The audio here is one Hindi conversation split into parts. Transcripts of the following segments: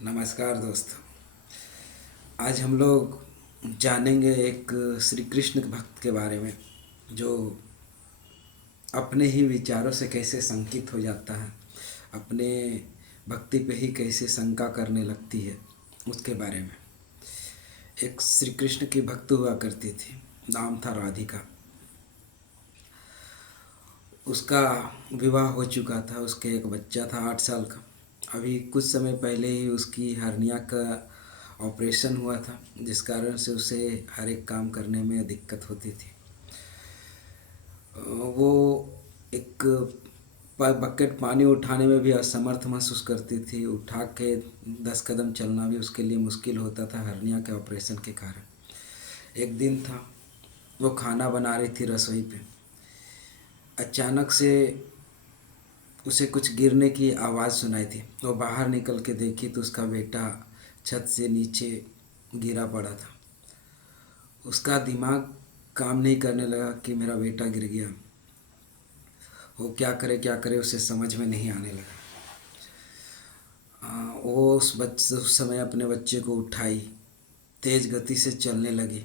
नमस्कार दोस्तों। आज हम लोग जानेंगे एक श्री कृष्ण के भक्त के बारे में जो अपने ही विचारों से कैसे शंकित हो जाता है, अपने भक्ति पे ही कैसे शंका करने लगती है, उसके बारे में। एक श्री कृष्ण की भक्त हुआ करती थी, नाम था राधिका। उसका विवाह हो चुका था, उसके एक बच्चा था 8 साल का। अभी कुछ समय पहले ही उसकी हर्निया का ऑपरेशन हुआ था, जिस कारण से उसे हर एक काम करने में दिक्कत होती थी। वो एक बकेट पानी उठाने में भी असमर्थ महसूस करती थी। उठा के 10 कदम चलना भी उसके लिए मुश्किल होता था हर्निया के ऑपरेशन के कारण। एक दिन था, वो खाना बना रही थी रसोई पे। अचानक से उसे कुछ गिरने की आवाज़ सुनाई थी। वो बाहर निकल के देखी तो उसका बेटा छत से नीचे गिरा पड़ा था। उसका दिमाग काम नहीं करने लगा कि मेरा बेटा गिर गया। वो क्या करे उसे समझ में नहीं आने लगा। वो उस समय अपने बच्चे को उठाई, तेज़ गति से चलने लगी।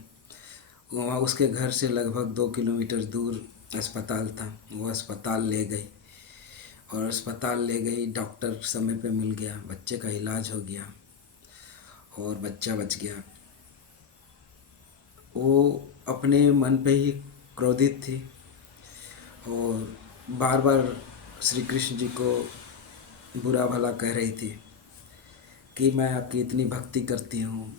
वहाँ उसके घर से लगभग 2 किलोमीटर दूर अस्पताल था। वो अस्पताल ले गई और अस्पताल ले गई। डॉक्टर समय पे मिल गया, बच्चे का इलाज हो गया और बच्चा बच गया। वो अपने मन पे ही क्रोधित थी और बार बार श्री कृष्ण जी को बुरा भला कह रही थी कि मैं आपकी इतनी भक्ति करती हूँ,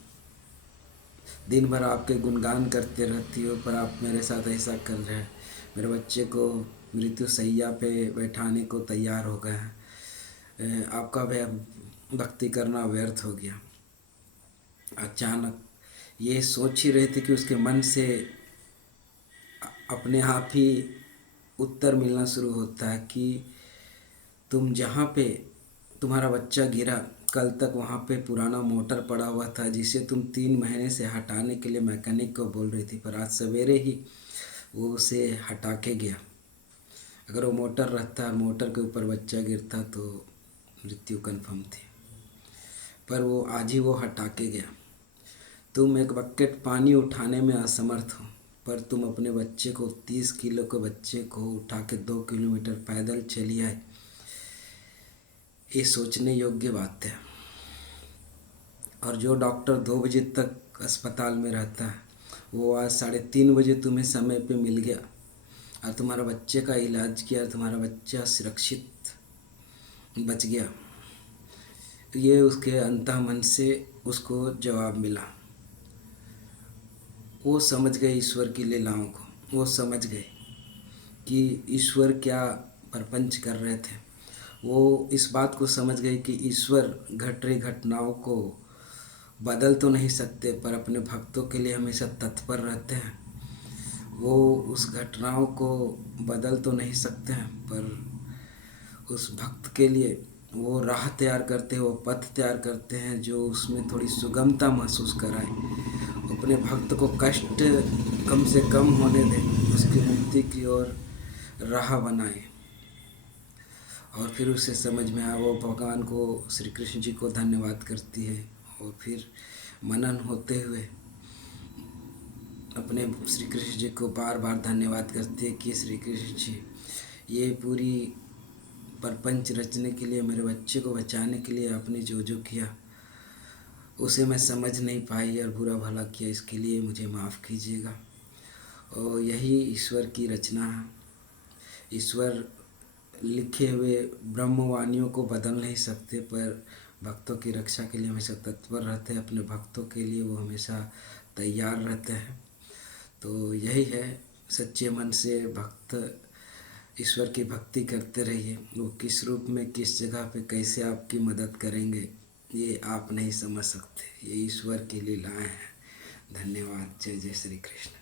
दिन भर आपके गुणगान करते रहती हो, पर आप मेरे साथ ऐसा कर रहे हैं। मेरे बच्चे को मृत्यु शैया पे बैठाने को तैयार हो गए हैं। आपका भक्ति करना व्यर्थ हो गया। अचानक ये सोच ही रही थी कि उसके मन से अपने आप ही उत्तर मिलना शुरू होता है कि तुम जहाँ पे तुम्हारा बच्चा गिरा, कल तक वहाँ पे पुराना मोटर पड़ा हुआ था जिसे तुम 3 महीने से हटाने के लिए मैकेनिक को बोल रही थी, पर आज सवेरे ही वो उसे हटा के गया। अगर वो मोटर रहता, मोटर के ऊपर बच्चा गिरता तो मृत्यु कन्फर्म थी, पर वो आज ही वो हटा के गया। तुम एक बकेट पानी उठाने में असमर्थ हो, पर तुम अपने बच्चे को 30 किलो के बच्चे को उठा के 2 किलोमीटर पैदल चली आए। ये सोचने योग्य बात है। और जो डॉक्टर 2 बजे तक अस्पताल में रहता है, वो आज 3:30 बजे तुम्हें समय पे मिल गया और तुम्हारा बच्चे का इलाज किया, तुम्हारा बच्चा सुरक्षित बच गया। ये उसके अंतः मन से उसको जवाब मिला। वो समझ गए ईश्वर की लीलाओं को। वो समझ गए कि ईश्वर क्या प्रपंच कर रहे थे। वो इस बात को समझ गए कि ईश्वर घट रही घटनाओं को बदल तो नहीं सकते, पर अपने भक्तों के लिए हमेशा तत्पर रहते हैं। वो उस घटनाओं को बदल तो नहीं सकते हैं, पर उस भक्त के लिए वो राह तैयार करते हैं, वो पथ तैयार करते हैं जो उसमें थोड़ी सुगमता महसूस कराए। अपने भक्त को कष्ट कम से कम होने दें, उसकी मुक्ति की ओर राह बनाए। और फिर उसे समझ में आया, वो भगवान को, श्री कृष्ण जी को धन्यवाद करती है और फिर मनन होते हुए अपने श्री कृष्ण जी को बार बार धन्यवाद करती है कि श्री कृष्ण जी, ये पूरी प्रपंच रचने के लिए, मेरे बच्चे को बचाने के लिए आपने जो जो किया उसे मैं समझ नहीं पाई और बुरा भला किया, इसके लिए मुझे माफ़ कीजिएगा। और यही ईश्वर की रचना है। ईश्वर लिखे हुए ब्रह्मवाणियों को बदल नहीं सकते, पर भक्तों की रक्षा के लिए हमेशा तत्पर रहते हैं। अपने भक्तों के लिए वो हमेशा तैयार रहते हैं। तो यही है, सच्चे मन से भक्त ईश्वर की भक्ति करते रहिए। वो किस रूप में, किस जगह पे, कैसे आपकी मदद करेंगे, ये आप नहीं समझ सकते। ये ईश्वर की लीलाएं हैं। धन्यवाद। जय जय श्री कृष्ण।